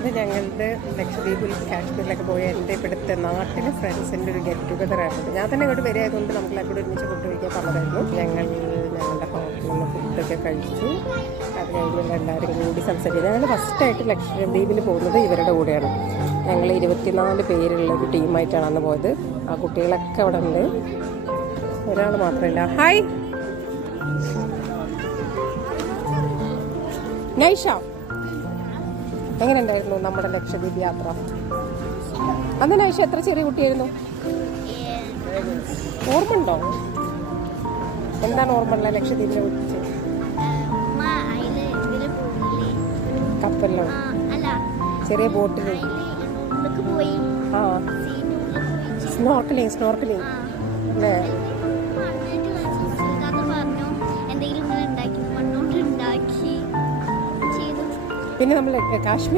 ഇത് ഞങ്ങളുടെ ലക്ഷദ്വീപിൽ കാശ്മീരിലൊക്കെ പോയ എൻ്റെ ഇവിടുത്തെ നാട്ടിലെ ഫ്രണ്ട്സിൻ്റെ ഒരു ഗെറ്റ് ടുഗദർ ആയിരുന്നു. ഞാൻ തന്നെ ഇങ്ങോട്ട് വരികയായതുകൊണ്ട് നമ്മളെല്ലാം കൂടെ ഒരുമിച്ച് ഫുഡ് കഴിക്കാൻ പറഞ്ഞതായിരുന്നു. ഞങ്ങളുടെ ഹോട്ടലിൽ നിന്ന് ഫുഡൊക്കെ കഴിച്ചു. അത് കഴിഞ്ഞ് എല്ലാവരും കൂടി സംസാരിച്ചു. ഞങ്ങൾ ഫസ്റ്റായിട്ട് ലക്ഷദ്വീപിൽ പോകുന്നത് ഇവരുടെ കൂടെയാണ്. ഞങ്ങൾ 24 പേരുള്ള ഒരു ടീമായിട്ടാണ് അന്ന് പോയത്. ആ കുട്ടികളൊക്കെ അവിടെ ഉണ്ട്, ഒരാൾ മാത്രമല്ല. ഹായ് നൈഷ, എങ്ങനെ ഉണ്ടായിരുന്നു നമ്മുടെ ലക്ഷദ്വീപ് യാത്ര? അന്ന് നൈഷ എത്ര ചെറിയ കുട്ടിയായിരുന്നു? ഓർമ്മ ഉണ്ടോ? എന്താണ് ഓർമ്മ ഉള്ള ലക്ഷദ്വീപിനെ കുറിച്ച്? കപ്പലിലോ? ചെറിയ ബോട്ടിൽ. ആ, സ്നോർക്കലിംഗ് അല്ലേ? പിന്നെ നമ്മൾ കാശ്മീർ